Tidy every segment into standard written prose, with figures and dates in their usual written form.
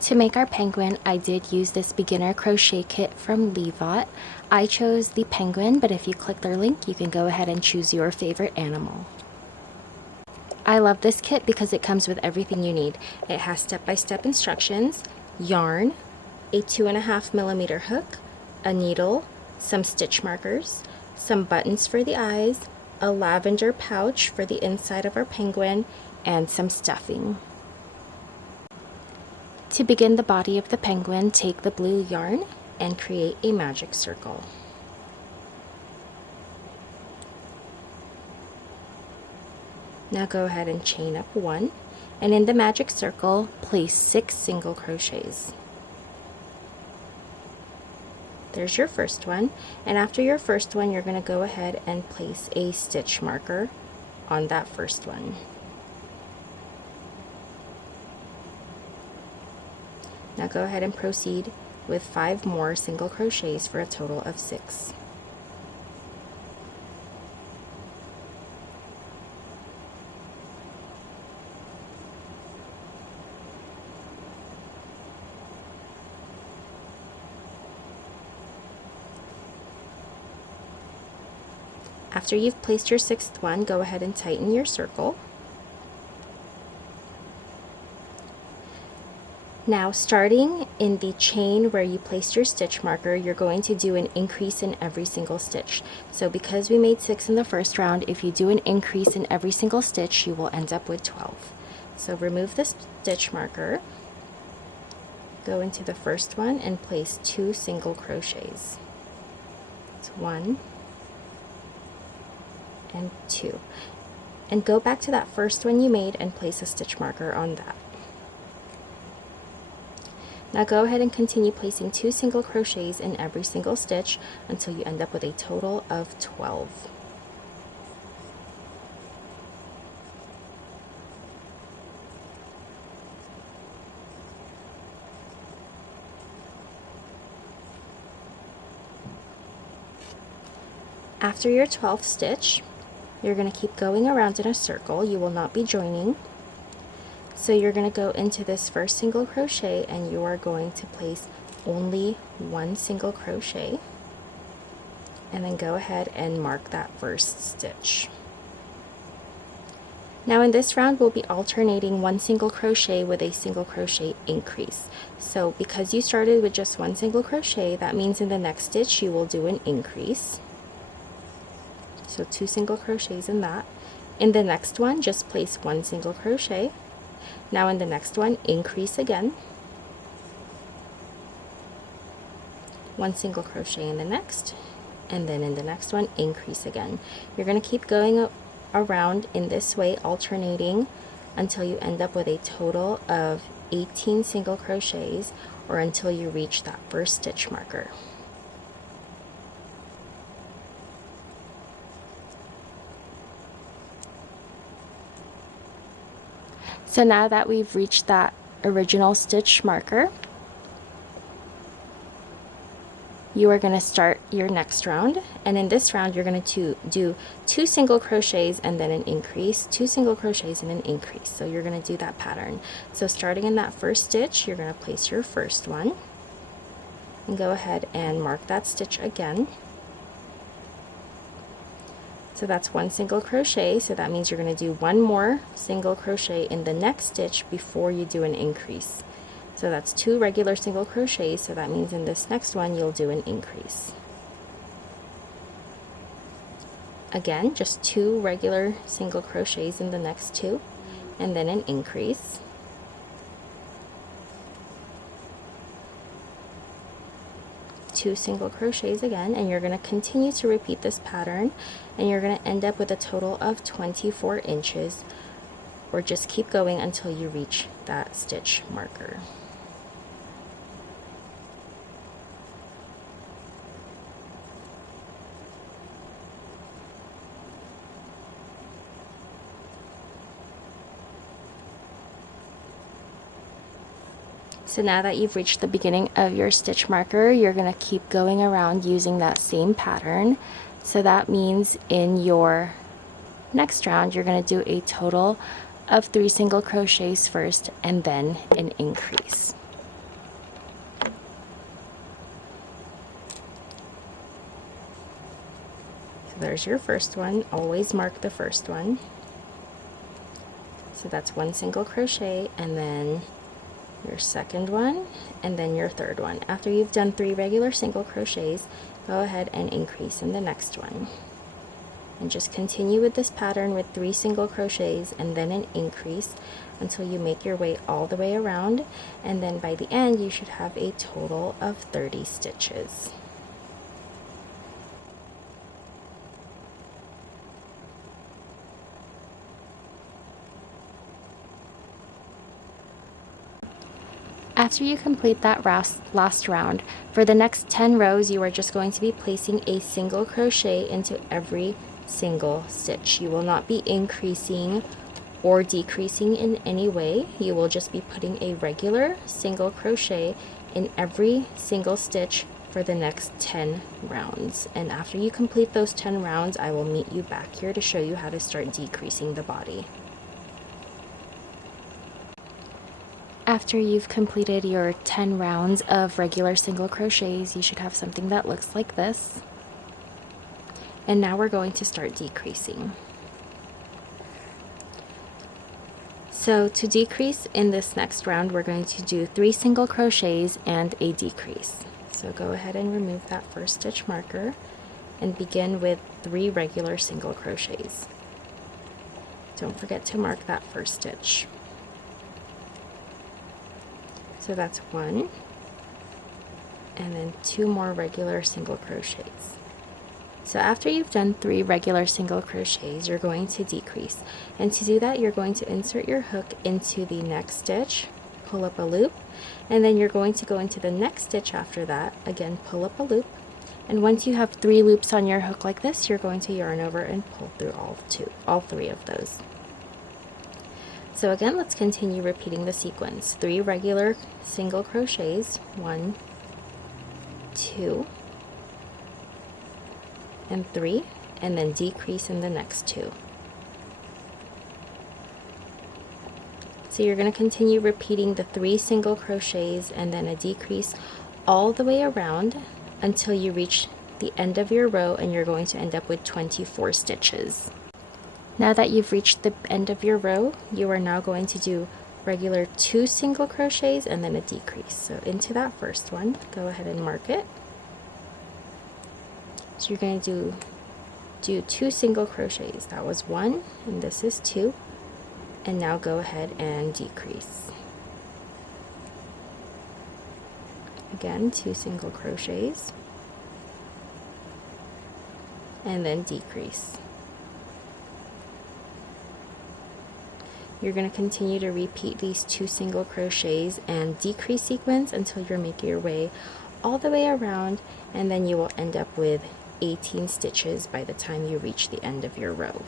To make our penguin, I did use this beginner crochet kit from LEEVOT. I chose the penguin, but if you click their link, you can go ahead and choose your favorite animal. I love this kit because it comes with everything you need. It has step-by-step instructions, yarn, a 2.5mm hook, a needle, some stitch markers, some buttons for the eyes, a lavender pouch for the inside of our penguin, and some stuffing. To begin the body of the penguin, take the blue yarn and create a magic circle. Now go ahead and chain up 1, and in the magic circle, place 6 single crochets. There's your first one, and after your first one, you're going to go ahead and place a stitch marker on that first one. Now go ahead and proceed with 5 more single crochets for a total of 6. After you've placed your 6th one, go ahead and tighten your circle. Now, starting in the chain where you placed your stitch marker, you're going to do an increase in every single stitch. So because we made 6 in the first round, if you do an increase in every single stitch, you will end up with 12. So remove the stitch marker, go into the first one and place 2 single crochets. It's 1 and 2. And go back to that first one you made and place a stitch marker on that. Now go ahead and continue placing 2 single crochets in every single stitch until you end up with a total of 12. After your 12th stitch, you're going to keep going around in a circle. You will not be joining. So you're going to go into this first single crochet and you are going to place only 1 single crochet, and then go ahead and mark that first stitch. Now in this round we'll be alternating 1 single crochet with a single crochet increase. So because you started with just 1 single crochet, that means in the next stitch you will do an increase. So 2 single crochets in that. In the next one, just place 1 single crochet. Now in the next one, increase again. 1 single crochet in the next, and then in the next one, increase again. You're going to keep going around in this way, alternating until you end up with a total of 18 single crochets, or until you reach that first stitch marker. So now that we've reached that original stitch marker, you are going to start your next round, and in this round you're going to do 2 single crochets and then an increase, 2 single crochets and an increase. So you're going to do that pattern. So starting in that first stitch, you're going to place your first one and go ahead and mark that stitch again. So that's 1 single crochet, so that means you're going to do 1 more single crochet in the next stitch before you do an increase. So that's 2 regular single crochets, so that means in this next one you'll do an increase. Again, just 2 regular single crochets in the next 2, and then an increase. Two single crochets again, and you're going to continue to repeat this pattern, and you're going to end up with a total of 24 inches, or just keep going until you reach that stitch marker. So now that you've reached the beginning of your stitch marker, you're going to keep going around using that same pattern. So that means in your next round, you're going to do a total of 3 single crochets first and then an increase. there's your first one. Always mark the first one. So that's one single crochet, and then your second one, and then your third one. After you've done 3 regular single crochets, go ahead and increase in the next one. And just continue with this pattern with 3 single crochets and then an increase until you make your way all the way around, and then by the end you should have a total of 30 stitches. After you complete that last round, for the next 10 rows you are just going to be placing a single crochet into every single stitch. You will not be increasing or decreasing in any way. You will just be putting a regular single crochet in every single stitch for the next 10 rounds. And after you complete those 10 rounds, I will meet you back here to show you how to start decreasing the body. After you've completed your 10 rounds of regular single crochets, you should have something that looks like this. And now we're going to start decreasing. So to decrease in this next round, we're going to do 3 single crochets and a decrease. So go ahead and remove that first stitch marker and begin with 3 regular single crochets. Don't forget to mark that first stitch. So that's 1, and then 2 more regular single crochets. So after you've done 3 regular single crochets, you're going to decrease. And to do that, you're going to insert your hook into the next stitch, pull up a loop, and then you're going to go into the next stitch after that, again pull up a loop, and once you have 3 loops on your hook like this, you're going to yarn over and pull through all 3 of those. So again, let's continue repeating the sequence. 3 regular single crochets, 1, 2, and 3, and then decrease in the next 2. So you're going to continue repeating the 3 single crochets and then a decrease all the way around until you reach the end of your row, and you're going to end up with 24 stitches. Now that you've reached the end of your row, you are now going to do regular 2 single crochets and then a decrease. So into that first one, go ahead and mark it. So you're going to do 2 single crochets. That was 1, and this is 2. And now go ahead and decrease. Again, 2 single crochets, and then decrease. You're going to continue to repeat these 2 single crochets and decrease sequence until you're making your way all the way around, and then you will end up with 18 stitches by the time you reach the end of your row.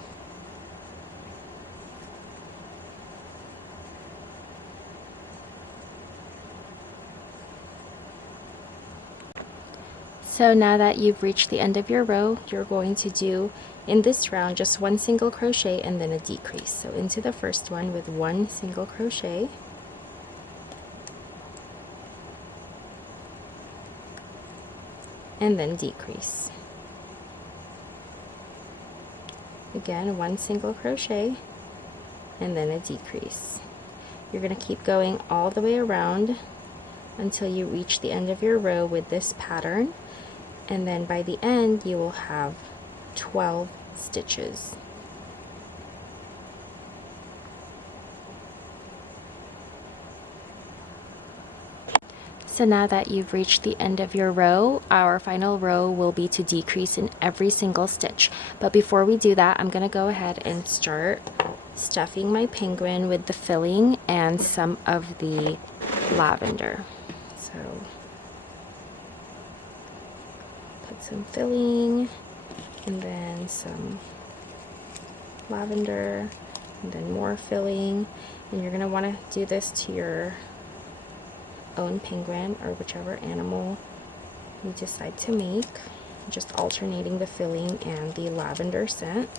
So now that you've reached the end of your row, you're going to do in this round just 1 single crochet and then a decrease. So into the first one with 1 single crochet, and then decrease. Again, 1 single crochet and then a decrease. You're going to keep going all the way around until you reach the end of your row with this pattern, and then by the end you will have 12 stitches. So now that you've reached the end of your row, our final row will be to decrease in every single stitch. But before we do that, I'm going to go ahead and start stuffing my penguin with the filling and some of the lavender. So put some filling and then some lavender and then more filling, and you're going to want to do this to your own penguin or whichever animal you decide to make, just alternating the filling and the lavender scent.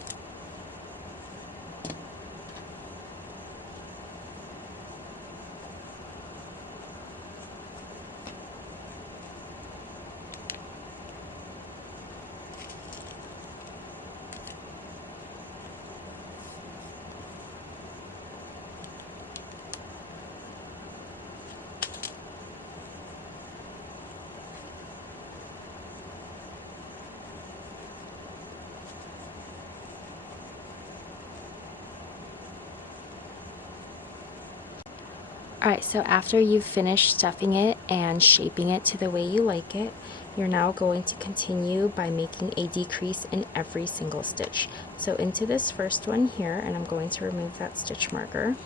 Alright, so after you've finished stuffing it and shaping it to the way you like it, you're now going to continue by making a decrease in every single stitch. So into this first one here, and I'm going to remove that stitch marker.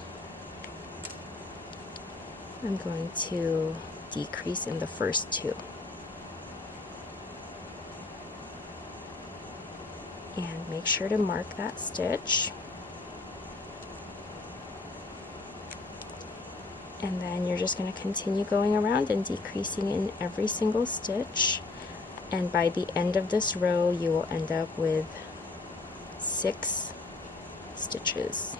I'm going to decrease in the first two. And make sure to mark that stitch. And then you're just going to continue going around and decreasing in every single stitch. And by the end of this row, you will end up with 6 stitches.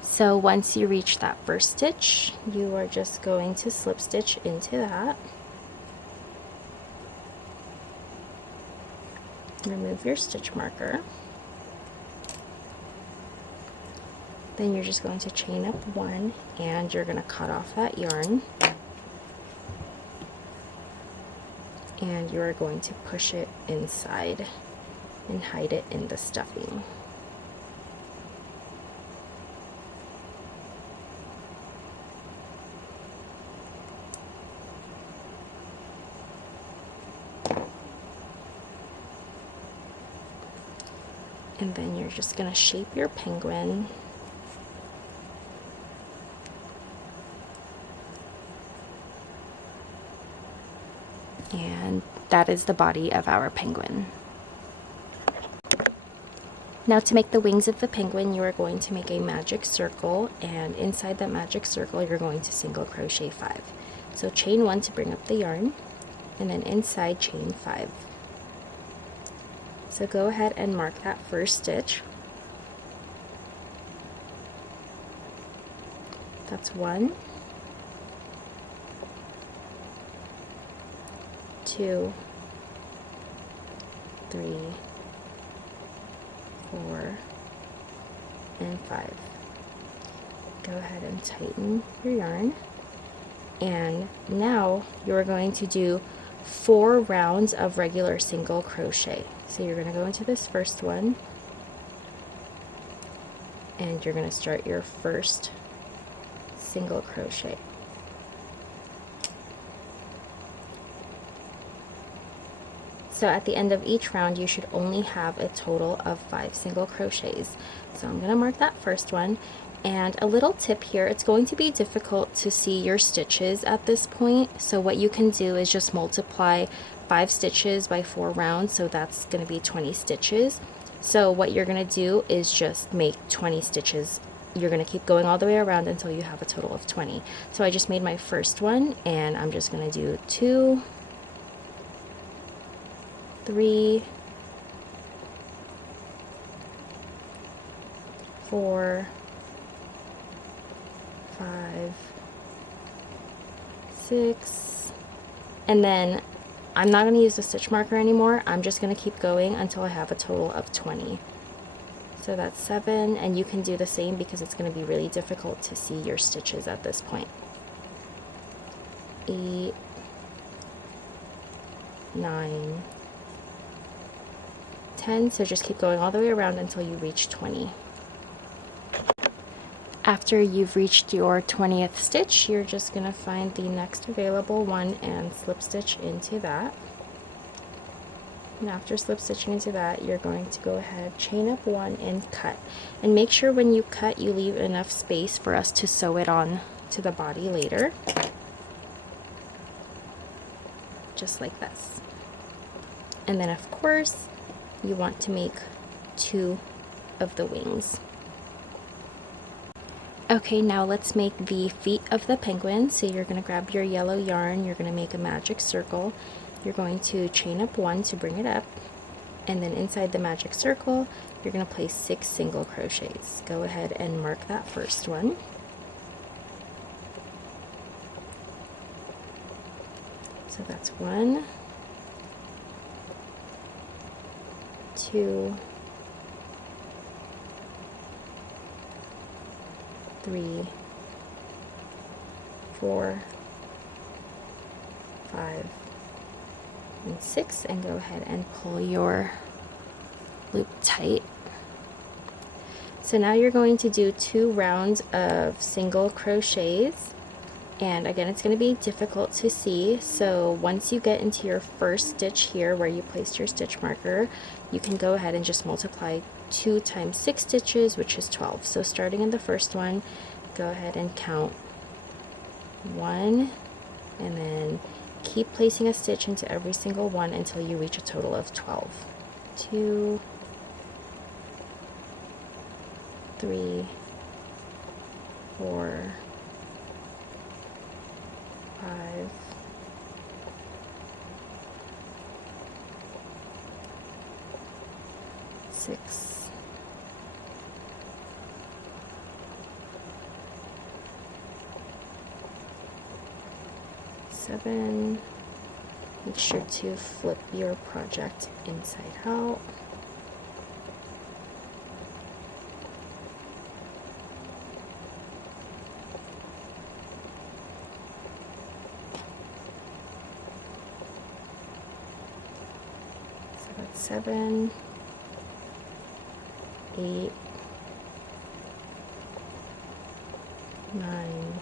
So once you reach that first stitch, you are just going to slip stitch into that. Remove your stitch marker. Then you're just going to chain up 1 and you're going to cut off that yarn. And you are going to push it inside and hide it in the stuffing. And then you're just going to shape your penguin. And that is the body of our penguin. Now to make the wings of the penguin, you are going to make a magic circle, and inside that magic circle you're going to single crochet 5. So chain 1 to bring up the yarn, and then inside chain 5. So go ahead and mark that first stitch. That's 1, 2, 3, 4, and 5. Go ahead and tighten your yarn. And now you're going to do 4 rounds of regular single crochet. So you're going to go into this first one and you're going to start your first single crochet. So at the end of each round you should only have a total of 5 single crochets. So I'm going to mark that first one. And a little tip here, it's going to be difficult to see your stitches at this point, so what you can do is just multiply 5 stitches by 4 rounds, so that's going to be 20 stitches. So what you're going to do is just make 20 stitches. You're going to keep going all the way around until you have a total of 20. So I just made my first one, and I'm just going to do 2, 3, 4, 5, 6, and then I'm not going to use the stitch marker anymore. I'm just going to keep going until I have a total of 20. So that's 7, and you can do the same because it's going to be really difficult to see your stitches at this point. 8, 9, 10, so just keep going all the way around until you reach 20. After you've reached your 20th stitch, you're just going to find the next available one and slip stitch into that. And after slip stitching into that, you're going to go ahead, chain up 1 and cut. And make sure when you cut you leave enough space for us to sew it on to the body later. Just like this. And then of course, you want to make 2 of the wings. Okay, now let's make the feet of the penguin. So you're going to grab your yellow yarn, you're going to make a magic circle, you're going to chain up 1 to bring it up, and then inside the magic circle you're going to place 6 single crochets. Go ahead and mark that first one. So that's 1, 2, 3, 4, 5, and 6, and go ahead and pull your loop tight. So now you're going to do 2 rounds of single crochets, and again it's going to be difficult to see, so once you get into your first stitch here where you placed your stitch marker, you can go ahead and just multiply 2 times 6 stitches, which is 12. So starting in the first one, go ahead and count 1, and then keep placing a stitch into every single one until you reach a total of 12. 2, 3, 4, 5, 6, 7. Make sure to flip your project inside out. 7, 8, 9,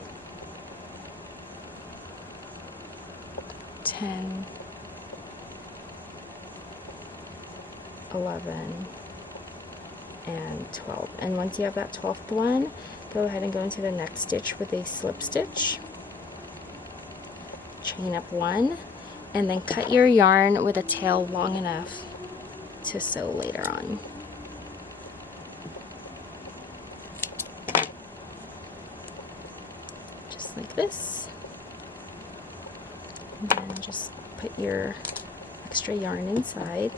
10, 11, and 12. And once you have that 12th one, go ahead and go into the next stitch with a slip stitch, chain up 1, and then cut your yarn with a tail long enough to sew later on. Just like this. And then just put your extra yarn inside.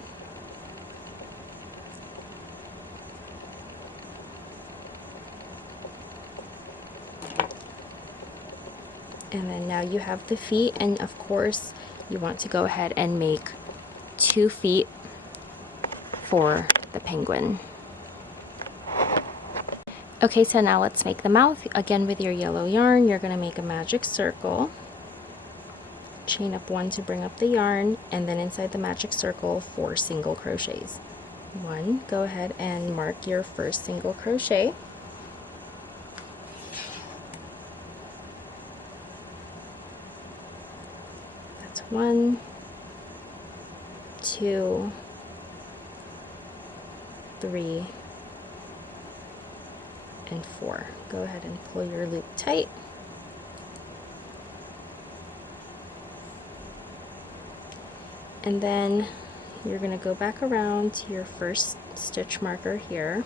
And then now you have the feet, and of course you want to go ahead and make 2 feet for the penguin. Okay, so now let's make the mouth. Again, with your yellow yarn, you're going to make a magic circle, chain up 1 to bring up the yarn, and then inside the magic circle 4 single crochets. 1, go ahead and mark your first single crochet. That's 1, 2, 3, and 4. Go ahead and pull your loop tight. And then you're going to go back around to your first stitch marker here,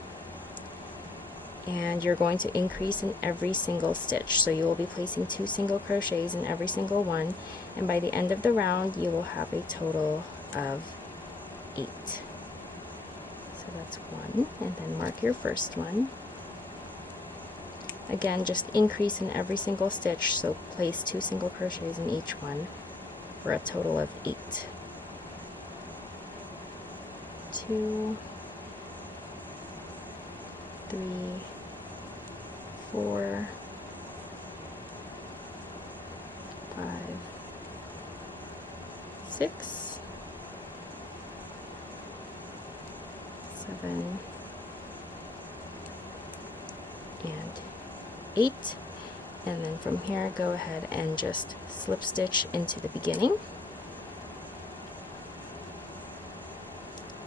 and you're going to increase in every single stitch. So you will be placing 2 single crochets in every single one, and by the end of the round you will have a total of 8. So that's 1, and then mark your first one. Again, just increase in every single stitch, so place 2 single crochets in each one for a total of 8. 2, 3, 4, 5, 6, 7, and 8. And then from here, go ahead and just slip stitch into the beginning,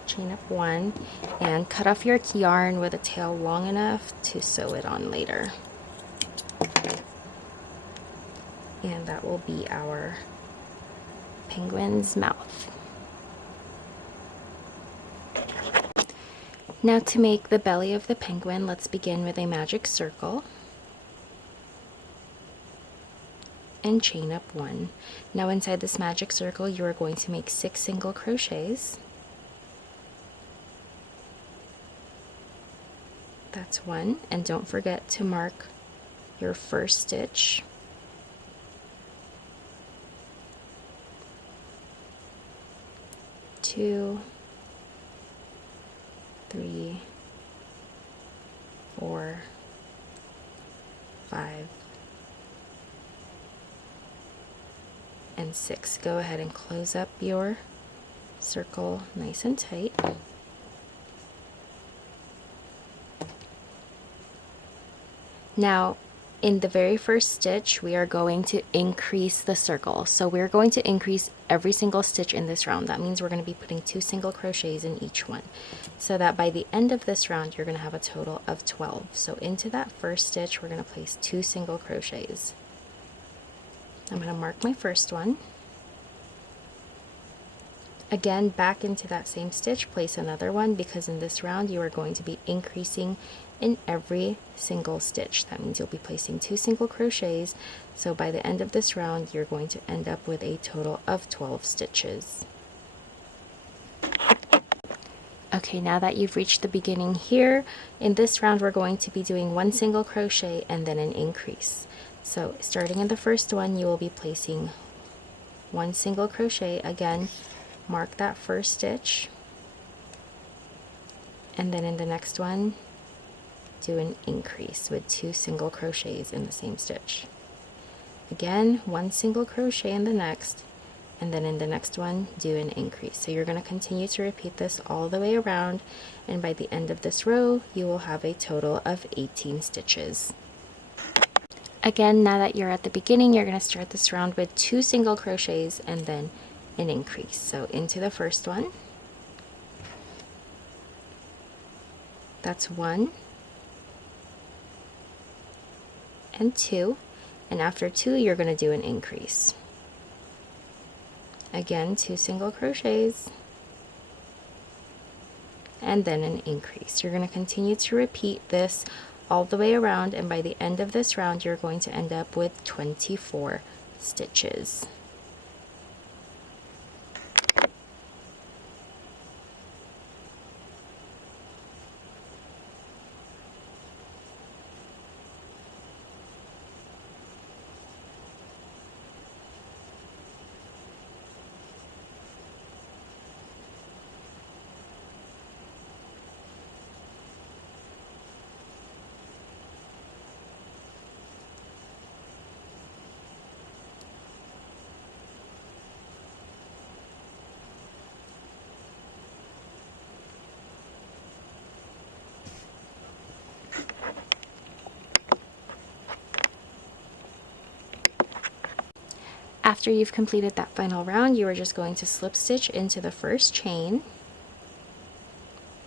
chain up 1, and cut off your yarn with a tail long enough to sew it on later. And that will be our penguin's mouth. Now to make the belly of the penguin, let's begin with a magic circle. and chain up 1. Now inside this magic circle you are going to make 6 single crochets. That's 1, and don't forget to mark your first stitch. 2, 3, 4, 5, and 6. Go ahead and close up your circle nice and tight. Now, in the very first stitch, we are going to increase the circle. So we're going to increase every single stitch in this round. That means we're going to be putting 2 single crochets in each one. So that by the end of this round, you're going to have a total of 12. So into that first stitch, we're going to place 2 single crochets. I'm going to mark my first one. Again, back into that same stitch, place another one, because in this round you are going to be increasing in every single stitch. That means you'll be placing 2 single crochets. So by the end of this round, you're going to end up with a total of 12 stitches. Okay, now that you've reached the beginning here, in this round we're going to be doing 1 single crochet and then an increase. So starting in the first one, you will be placing 1 single crochet. Again, mark that first stitch, and then in the next one do an increase with 2 single crochets in the same stitch. Again, 1 single crochet in the next, and then in the next one do an increase. So you're going to continue to repeat this all the way around, and by the end of this row you will have a total of 18 stitches. Again, now that you're at the beginning, you're going to start this round with 2 single crochets and then an increase. So into the first one, that's 1 and 2, and after 2 you're going to do an increase. Again, 2 single crochets and then an increase. You're going to continue to repeat this all the way around, and by the end of this round you're going to end up with 24 stitches. After you've completed that final round, you are just going to slip stitch into the first chain,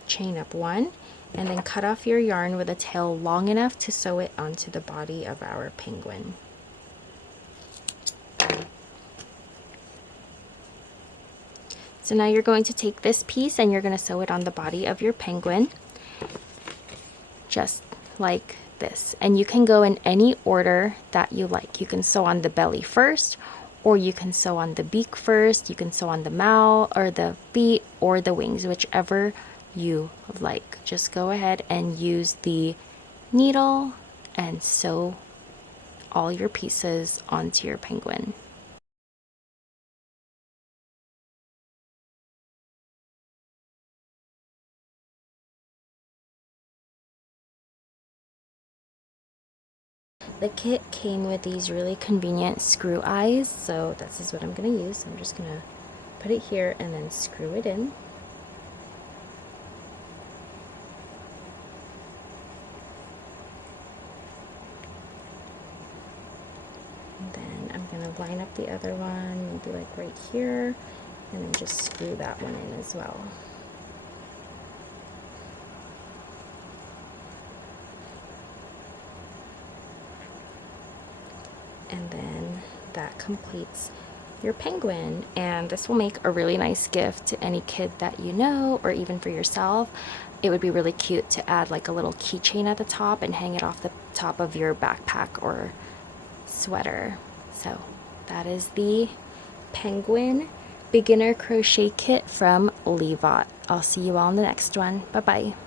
chain up 1, and then cut off your yarn with a tail long enough to sew it onto the body of our penguin. So now you're going to take this piece and you're going to sew it on the body of your penguin, just like this. And you can go in any order that you like. You can sew on the belly first, or you can sew on the beak first. You can sew on the mouth or the feet or the wings, whichever you like. Just go ahead and use the needle and sew all your pieces onto your penguin. The kit came with these really convenient screw eyes, so this is what I'm going to use. I'm just going to put it here and then screw it in. And then I'm going to line up the other one, maybe like right here, and then just screw that one in as well. And then that completes your penguin, and this will make a really nice gift to any kid that you know, or even for yourself. It would be really cute to add like a little keychain at the top and hang it off the top of your backpack or sweater. So that is the penguin beginner crochet kit from LEEVOT. I'll see you all in the next one. Bye bye.